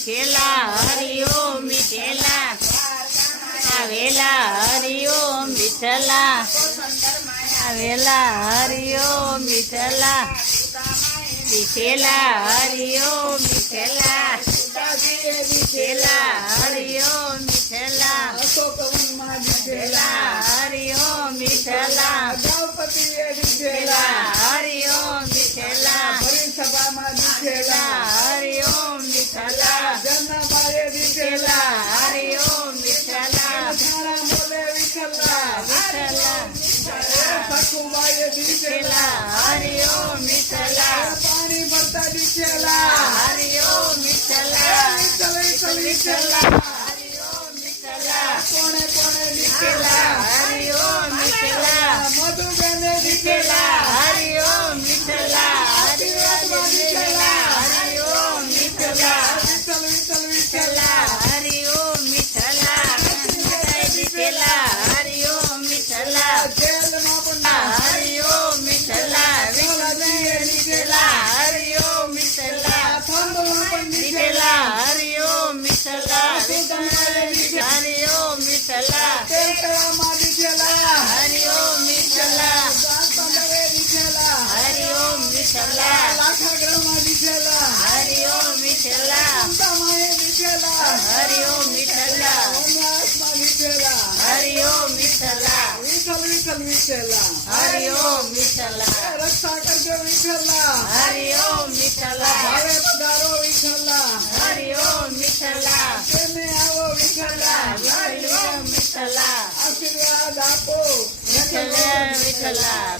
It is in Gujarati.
મીઠેલા હરિઓમ મીઠેલા આવેલા હરિઓમ વિઠ્ઠલા આવેલા હરિઓમ વિઠ્ઠલા વિઠ્ઠલા હરિઓમ વિઠ્ઠલા વિઠ્ઠલા હરિઓમ વિઠ્ઠલા વિઠ્ઠલા હરિઓમ વિઠ્ઠલા વિઠ્ઠલા હરિઓમ વિઠ્ઠલા વિઠ્ઠલા હરિઓમ વિઠ્ઠલા વિઠ્ઠલા હરિઓમ વિઠ્ઠલા વિઠ્ઠલા હરિઓમ વિઠ્ઠલા પાણી ભરતા વિઠ્ઠલા હરિઓમ વિઠ્ઠલા વિઠ્ઠલા હરિઓમ વિઠ્ઠલા કોણે કોણે વિઠ્ઠલા હરિઓમ વિઠ્ઠલા મધુબેને વિઠ્ઠલા હરિઓમ વિઠ્ઠલા વિઠ્ઠલા હરિઓમ વિઠ્ઠલા વિઠ્ઠલા હરિઓમ વિઠ્ઠલા વિઠ્ઠલા હરિઓમ વિઠ્ઠલા જેલમાં પણ હરિઓમ વિઠ્ઠલા વિઠ્ઠલા હરિઓમ વિઠ્ઠલા ઠંડમાં પણ વિઠ્ઠલા હરિઓમ વિઠ્ઠલા હરિઓમ વિઠ્ઠલા તેલતળામાં વિઠ્ઠલા હરિઓમ વિઠ્ઠલા ગાંધીનગરે વિઠ્ઠલા હરિઓમ વિઠ્ઠલા લાખાગઢમાં વિઠ્ઠલા હરિઓમ વિઠ્ઠલા ઉતામાએ વિઠ્ઠલા હરિઓમ વિઠ્ઠલા વનવાસમાં વિઠ્ઠલા હરિઓમ વિઠ્ઠલા વિઠ્ઠલ વિઠ્ઠલ વિઠ્ઠલા હરિઓમ વિઠ્ઠલા રક્ષા કરજો વિઠ્ઠલા હરિઓમ વિઠ્ઠલા ભાવે પધારો વિઠ્ઠલા હરિઓમ વિઠ્ઠલા પ્રેમે આવો વિઠ્ઠલા હરિઓમ વિઠ્ઠલા આશીર્વાદ આપો વિઠ્ઠલા વિઠ્ઠલા